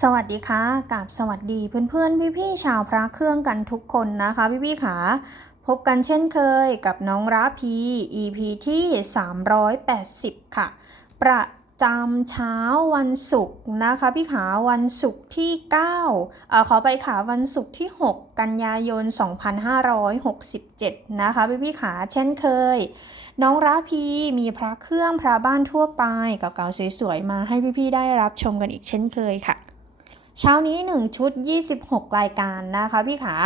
สวัสดีค่ะกับสวัสดีเพื่อนๆ พี่ๆชาวพระเครื่องกันทุกคนนะคะ พี่ๆค่ะพบกันเช่นเคยกับน้องราพี EP ที่ 380 ค่ะ ประจำเช้าวันศุกร์นะคะ พี่ขาวันศุกร์ที่9เอ่อขอไปค่ะวันศุกร์ที่ 6 กันยายน 2567 นะคะพี่ๆขาเช่นเคย น้องราพีมีพระเครื่องพระบ้านทั่วไปเก่าๆสวยๆ มาให้พี่ๆได้รับชมกันอีกเช่นเคยค่ะ เช้านี้ 1 ชุด 26 รายการนะคะพี่ขา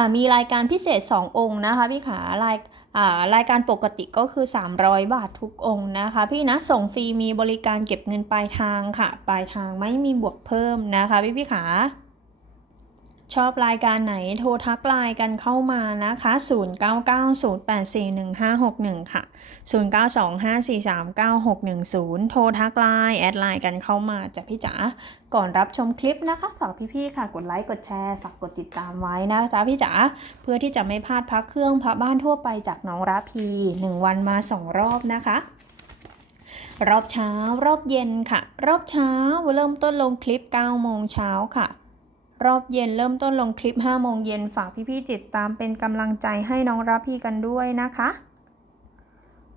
ามีรายการพิเศษ 2 องค์นะคะพี่ขารายรายการปกติก็คือ 300 บาททุกองค์นะคะ พี่นะส่งฟรีมีบริการเก็บเงินปลายทางค่ะ ปลายทางไม่มีบวกเพิ่มนะคะพี่พี่ขา ชอบรายการไหนโทรทักไลน์กันเข้ามานะคะ 0990841561 ค่ะ 0925439610 โทรทักไลน์แอดไลน์กันเข้ามาจากพี่จ๋า ก่อนรับชมคลิปนะคะฝากพี่ๆค่ะ กดไลค์ กดแชร์ ฝากกดติดตามไว้นะจ๊ะพี่จ๋า เพื่อที่จะไม่พลาดพักเครื่องพักบ้านทั่วไปจากน้องราพี 1 วันมา 2 รอบนะคะรอบเช้ารอบเย็นค่ะ รอบเช้าเริ่มต้นลงคลิป9โมงเช้าค่ะ รอบเย็นเริ่มต้นลงคลิป5โมงเย็นฝากพี่ๆติดตามเป็นกำลังใจให้น้องรับพี่กันด้วยนะคะ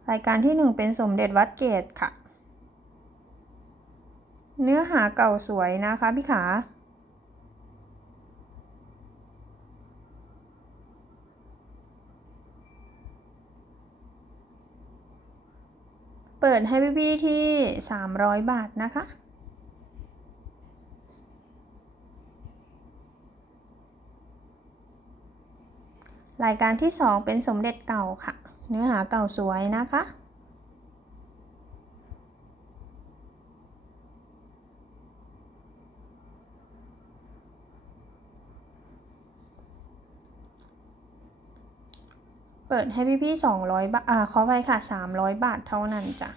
รายการที่ 1 เป็นสมเด็จวัดเกตค่ะ เนื้อหาเก่าสวยนะคะพี่ขาเปิดให้พี่ๆที่ 300 บาทนะคะ รายการที่ 2 เป็นสมเด็จเก่าค่ะ เนื้อหาเก่าสวยนะคะ เปิดให้พี่ๆ200 บาท อ่าขอไปค่ะ 300 บาทเท่านั้นจ้ะ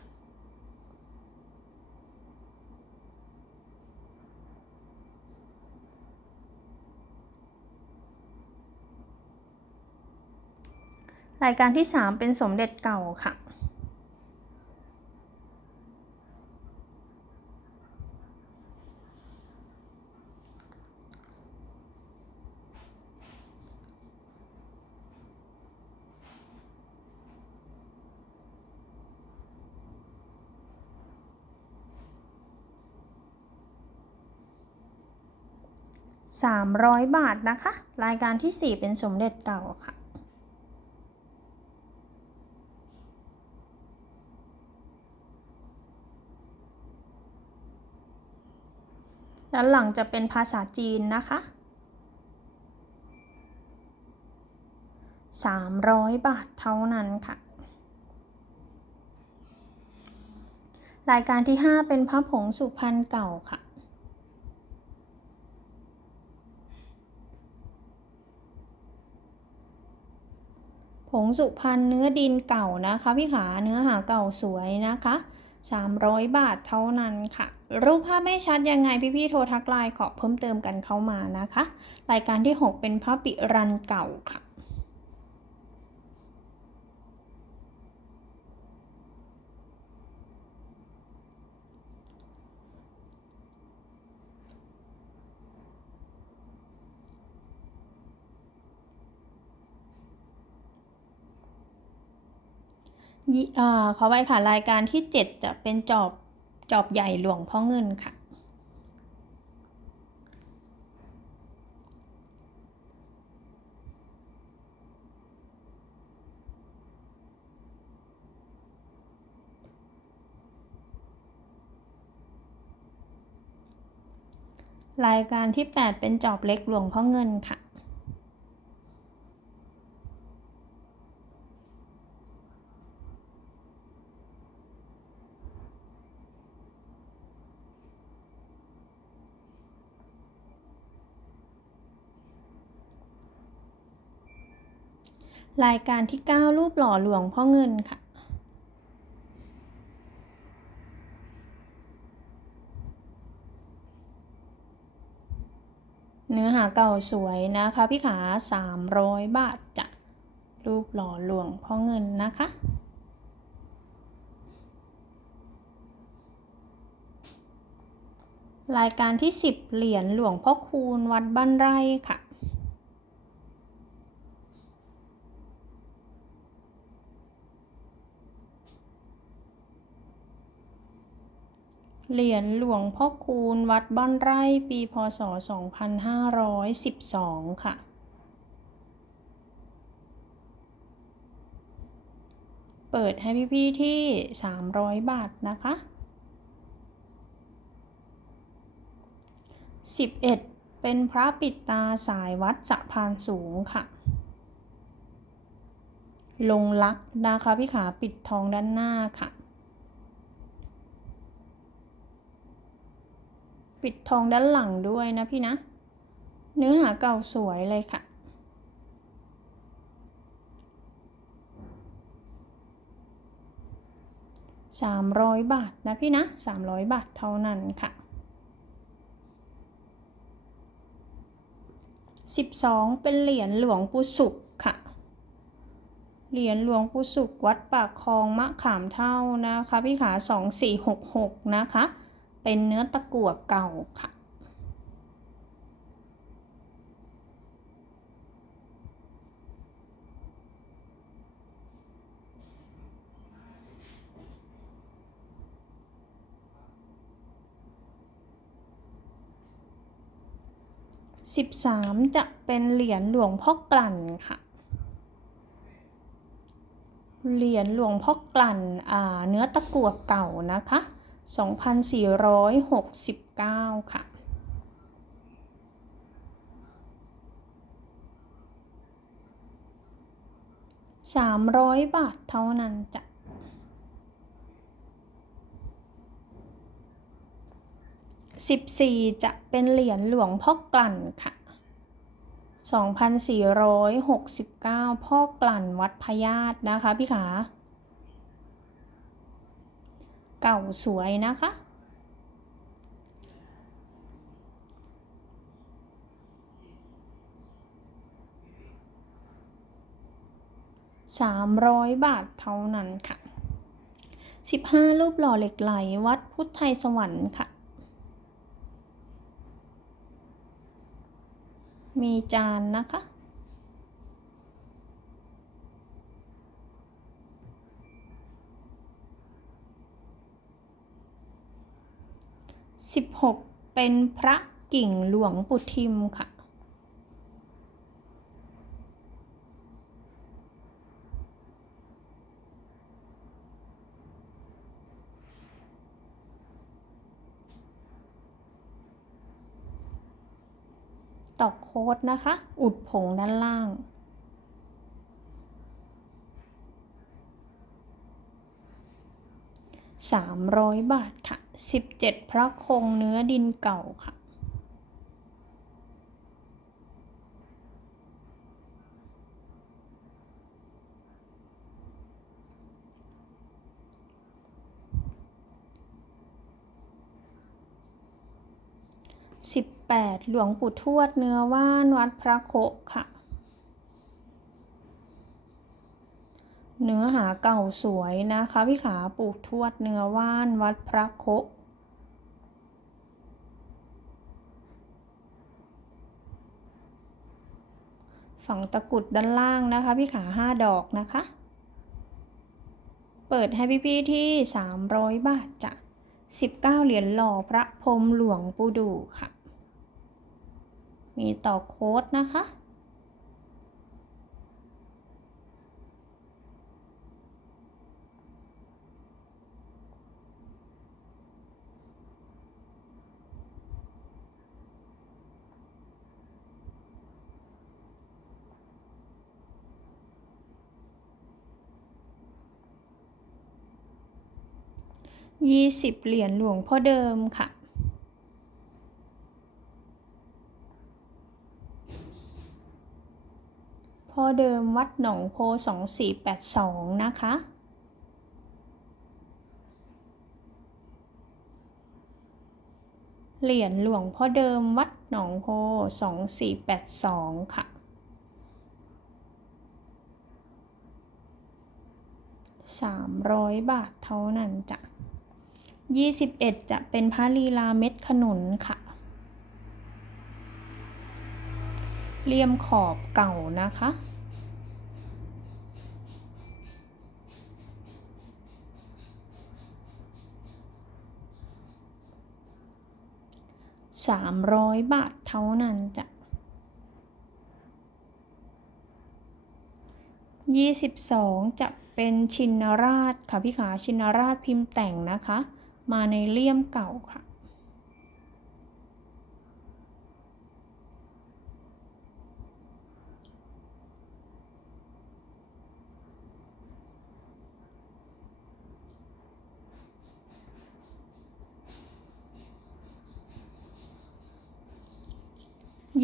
รายการที่ 3 เป็นสมเด็จเก่าค่ะ 300 บาทนะคะ รายการที่ 4 เป็นสมเด็จเก่าค่ะ ด้านหลังจะเป็นภาษาจีนนะคะ 300 บาทเท่านั้นค่ะ รายการที่ 5 เป็นพระผงสุพรรณเก่าค่ะผงสุพรรณเนื้อดินเก่านะคะพี่ขาเนื้อหาเก่าสวยนะคะ 300 บาทเท่านั้นค่ะ รูปภาพไม่ชัดยังไงพี่ๆโทรทักไลน์ขอเพิ่มเติมกันเข้ามานะคะ รายการที่ 6 เป็นพระปิรันเก่าค่ะ ขอไว้ค่ะรายการที่ 7 จะเป็นจอบจอบใหญ่หลวงพ่อเงินค่ะ รายการที่ 8 เป็นจอบเล็กหลวงพ่อเงินค่ะ รายการที่ 9 รูปหล่อหลวงพ่อเงินค่ะ เนื้อหาเก่าสวยนะคะ พี่ขา 300 บาทจ้ะ รูปหล่อหลวงพ่อเงินนะคะ รายการที่ 10 เหรียญหลวงพ่อคูณวัดบ้านไร่ค่ะ เหรียญหลวงพ่อคูณวัดบ้านไร่ปีพศ 2512 ค่ะ เปิดให้พี่ๆที่ 300 บาทนะคะ 11 เป็นพระปิดตาสายวัดสะพานสูงค่ะ ลงลักนะคะพี่ขาปิดทองด้านหน้าค่ะ ปิดทองด้านหลังด้วยนะพี่นะ เนื้อหาเก่าสวยเลยค่ะ300บาทนะพี่นะ300บาทเท่านั้นค่ะ12เป็นเหรียญหลวงปู่สุขค่ะ เหรียญหลวงปู่สุขวัดปากคลองมะขามเท่านะคะ พี่ขา2466นะคะ เป็นเนื้อตะกั่วเก่าค่ะ13จะเป็นเหรียญหลวงพ่อกลั่นค่ะเหรียญหลวงพ่อกลั่นอ่าเนื้อตะกั่วเก่านะคะ 2469 ค่ะ300บาทเท่านั้นจ้ะ14จะเป็นเหรียญหลวงพ่อกลั่นค่ะ2,469 พ่อกลั่นวัดพญาตนะคะพี่ขา เก่าสวยนะคะ300บาทเท่านั้นค่ะ15รูปหล่อเหล็กไหลวัดพุทธไทยสวรรค์ค่ะ มีจานนะคะ 16 เป็นพระกิ่งหลวงปู่ทิมค่ะ ตอกโค้ดนะคะ อุดผงด้านล่าง300 บาทค่ะ 17 พระคงเนื้อดินเก่าค่ะ 18 หลวงปู่ทวดเนื้อว่านวัดพระโคค่ะ เนื้อหาเก่าสวยนะคะพี่ขาปู่ทวดเนื้อว่านวัดพระโคฝั่งตะกุดด้านล่างนะคะ พี่ขาห้าดอกนะคะ เปิดให้พี่ๆที่ 300 บาทจ้ะ19 เหรียญหล่อพระพรมหลวงปูดูค่ะ มีต่อโค้ดนะคะ 20เหรียญหลวงพ่อเดิมค่ะ พ่อเดิมวัดหนองโพ2482นะคะ เหรียญหลวงพ่อเดิมวัดหนองโพ2482ค่ะ300บาทเท่านั้นจ้ะ 21 จะเป็นพระลีลาเม็ดขนุนค่ะ เลี่ยมขอบเก่านะคะ สามร้อยบาทเท่านั้นจ้ะยี่สิบสองจะเป็นชินราชค่ะพี่ขาชินราชพิมพ์แต่งนะคะ มาในเลี่ยมเก่าค่ะ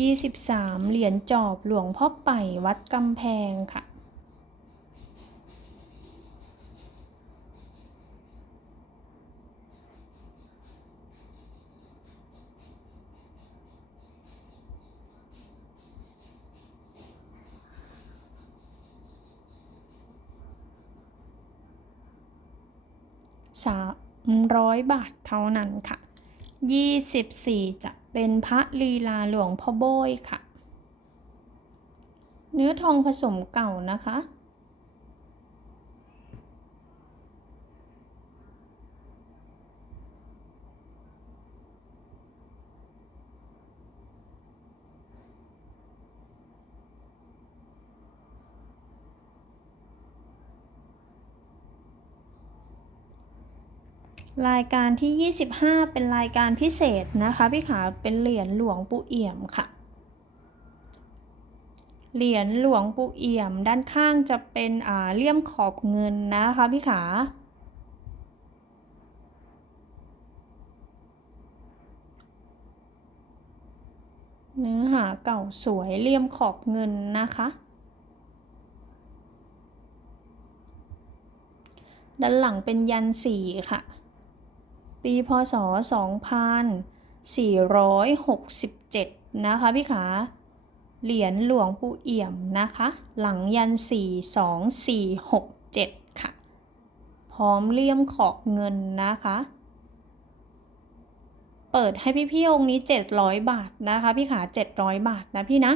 ยี่สิบสามเหรียญจอบหลวงพ่อไป่วัดกำแพงค่ะ สามร้อยบาทเท่านั้นค่ะยี่สิบสี่จะเป็นพระลีลาหลวงพ่อโบยค่ะ เนื้อทองผสมเก่านะคะ รายการที่ 25 เป็นรายการพิเศษนะคะพี่ขาเป็นเหรียญหลวงปู่เอี่ยมค่ะ เหรียญหลวงปู่เอี่ยมด้านข้างจะเป็นอ่าเลี่ยมขอบเงินนะคะพี่ขาเนื้อหาเก่าสวยเลี่ยมขอบเงินนะคะ ด้านหลังเป็นยันสีค่ะ ปีพศ 2467 นะคะพี่ขา เหรียญหลวงปู่เอี่ยมนะคะ หลังยันสี2467 ค่ะ พร้อมเลี่ยมขอบเงินนะคะ เปิดให้พี่พี่องค์นี้ 700 บาทนะคะพี่ขา 700 บาทนะพี่นะ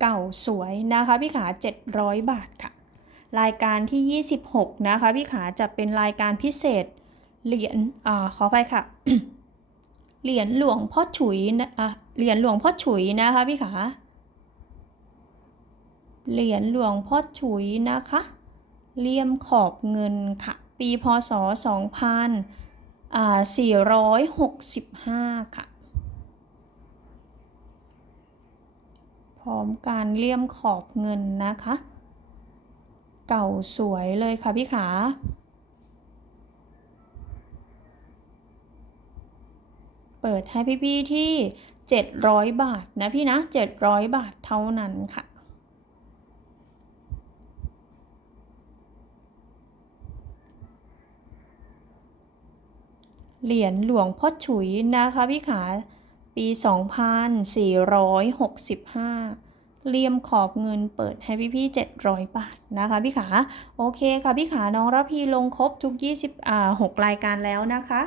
เก่าสวยนะคะพี่ขา 700 บาทค่ะ รายการที่ 26 นะคะ พี่ขาจะเป็นรายการพิเศษ เหรียญอ่าขอไปค่ะ เหรียญหลวงพ่อฉุยนะอะเหรียญหลวงพ่อฉุยนะคะพี่ขาเหรียญหลวงพ่อฉุยนะคะเลี่ยมขอบเงินค่ะ ปีพศ 2465 ค่ะ พร้อมการเลี่ยมขอบเงินนะคะ เก่าสวยเลยค่ะพี่ขาเปิดให้พี่ๆที่ 700 บาทนะพี่นะ 700 บาทเท่านั้นค่ะ เหรียญหลวงพ่อฉุยนะคะพี่ขา ปี 2465 เลียมขอบเงินเปิดให้พี่ๆ700 บาทนะคะพี่ขา โอเคค่ะพี่ขาน้องรับพีลงครบทุก 20อ่า6รายการแล้วนะคะ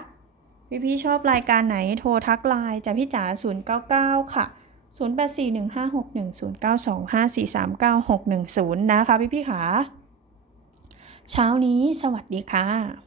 พี่ๆชอบรายการไหนโทรทักไลน์จากพี่จ๋า099 ค่ะ0841561092543961นะคะพี่ๆขา เช้านี้สวัสดีค่ะ